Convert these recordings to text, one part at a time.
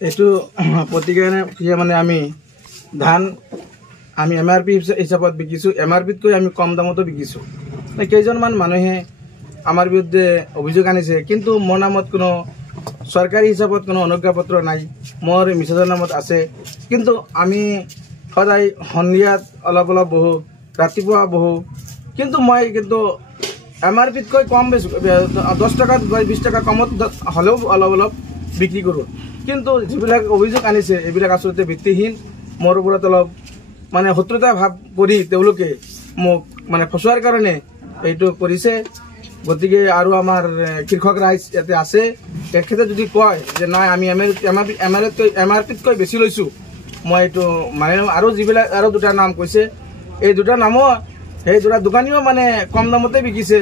এইটো প্ৰতিকাৰে মানে আমি ধান আমি MRP হিচাপত বিকিছোঁ, MRPতকৈ আমি কম দামতো বিকিছোঁ। কেইজনমান মানুহে আমাৰ বিৰুদ্ধে অভিযোগ আনিছে, কিন্তু মোৰ নামত কোনো চৰকাৰী হিচাপত কোনো অনুজ্ঞাপত্ৰ নাই, মোৰ মিছেছৰ নামত আছে। কিন্তু আমি সদায় সন্ধিয়াত অলপ বহোঁ, ৰাতিপুৱা বহোঁ, কিন্তু মই MRPতকৈ কম বেছি 10 টকা 20 টকা কমত হ'লেও অলপ বিক্ৰী কৰোঁ। কিন্তু যিবিলাক অভিযোগ আনিছে এইবিলাক আচলতে ভিত্তিহীন। মোৰ ওপৰত অলপ মানে শত্ৰুতা ভাৱ কৰি তেওঁলোকে মোক মানে ফচোৱাৰ কাৰণে এইটো কৰিছে। গতিকে আৰু আমাৰ কৃষক ৰাইজ ইয়াতে আছে, তেখেতে যদি কয় যে নাই আমি MRPতকৈ বেছি লৈছোঁ, মই এইটো মানে আৰু যিবিলাক আৰু দুটা নাম কৈছে, এই দুটা নামো সেই দুটা দোকানীও মানে কম দামতে বিকিছে,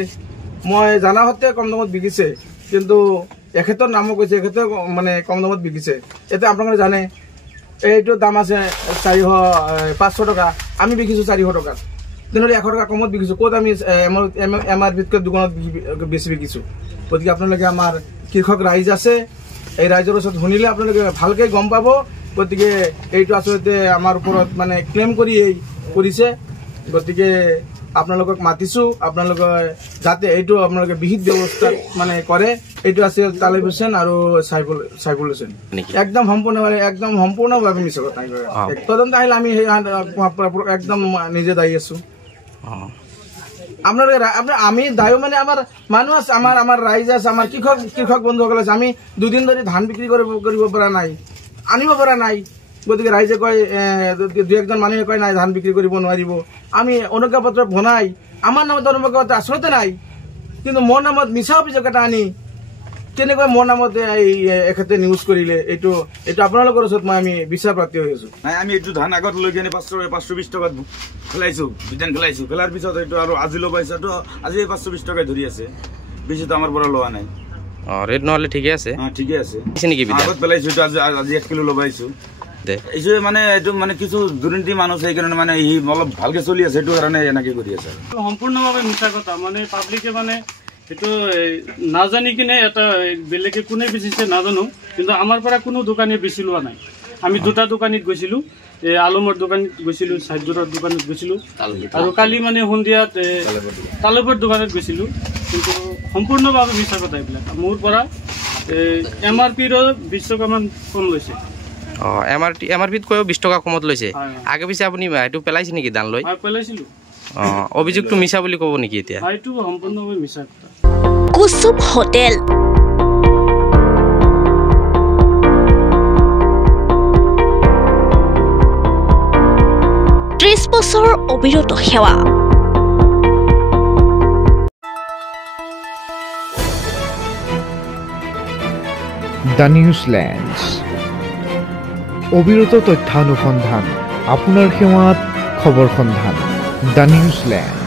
মই জানা সত্ত্বে কম দামত বিকিছে, কিন্তু এখেতৰ নামো কৈছে এখেতে মানে কম দামত বিকিছে। এতিয়া আপোনালোকে জানে এইটো দাম আছে 500 টকা, আমি বিকিছোঁ 400 টকা, তেনেহ'লে 100 টকা কমত বিকিছোঁ। ক'ত আমি MRPতকৈ দোকানত বেছি বিকিছোঁ? গতিকে আপোনালোকে আমাৰ কৃষক ৰাইজ আছে, এই ৰাইজৰ ওচৰত শুনিলে আপোনালোকে ভালকৈ গম পাব। গতিকে এইটো আচলতে আমাৰ ওপৰত মানে ক্লেইম কৰি কৰিছে। গতিকে আপোনালোকক মাতিছোঁ, আপোনালোকে যাতে এইটো আপোনালোকে বিহিত ব্যৱস্থা মানে কৰে। এইটো আছে তালিব হোসেন আৰু সাইফুল হোসেন। একদম সম্পূৰ্ণভাৱে মিছা কথা। তদন্ত আহিলে আমি সেই একদম নিজে দায়ী আছোঁ। আপোনালোকে আমি দায়ী মানে আমাৰ মানুহ আছে, আমাৰ ৰাইজ আছে, আমাৰ কৃষক বন্ধুসকল আছে। আমি দুদিন ধৰি ধান বিক্ৰী কৰিব পৰা নাই, আনিব পৰা নাই। গতিকে ৰাইজে কয়, দুই একজন মানুহে কয় নাই ধান বিক্ৰী কৰিব নোৱাৰিব। আমি অনুজ্ঞাপত্ৰ বনাই আমাৰ নামত অনুজ্ঞাপত্ৰ আচলতে নাই, কিন্তু মোৰ নামত মিছা অভিযোগ এটা আনি কেনেকৈ মোৰ নামত এখেতে নিউজ কৰিলে, এইটো আপোনালোকৰ ওচৰত আমি বিচাৰ প্ৰাপ্তি হৈ আছোঁ। নাই আমি এইটো ধান আগত লৈ কিনে 520 টকাত খেলাইছোঁ, খেলাৰ পিছত এইটো আৰু আজি ল'ব আহিছে, আজি 520 টকাই ধৰি আছে, বেছিতো আমাৰ পৰা লোৱা নাই। ৰেট নহ'লে ঠিকে আছে, ঠিকে আছে নেকি? আগত পেলাইছোঁ, আজি 1 কিলো ল'ব আহিছোঁ। এইটো মানে কিছু দুৰ্নীতি মানুহ সেইকাৰণে মানে সি অলপ ভালকে চলি আছে, সেইটো কাৰণে এনেকে কৰি আছে। সম্পূৰ্ণভাৱে মিছা কথা, মানে পাব্লিকে মানে এইটো নাজানি কিনে এটা বেলেগে কোনে বেচিছে নাজানো, কিন্তু আমাৰ পৰা কোনো দোকানীয়ে বেছি লোৱা নাই। আমি দুটা দোকানীত গৈছিলোঁ, আলমৰ দোকানত গৈছিলোঁ, চাইদুৰৰ দোকানত গৈছিলোঁ, আৰু কালি মানে সন্ধিয়াত তালেবৰ দোকানত গৈছিলোঁ। কিন্তু সম্পূৰ্ণভাৱে মিছা কথা এইবিলাক। মোৰ পৰা MRPৰ 20 টকামান কম লৈছে। MRPতকৈও 20 টকা কমত লৈছে। আগে পিছে আপুনি এইটো পেলাইছে নেকি ধান লৈ? পেলাইছিলোঁ। অভিযোগটো মিছা বুলি ক'ব নেকি এতিয়া? এইটো সম্পূৰ্ণভাৱে মিছা কথা। কুসুম হোটেল, 30 বছৰ অবিৰত সেৱা। দ্য নিউজলেণ্ড, অবিৰত তথ্যানুসন্ধান, আপোনাৰ সেৱাত খবৰ সন্ধান। দ্য নিউজলেণ্ড।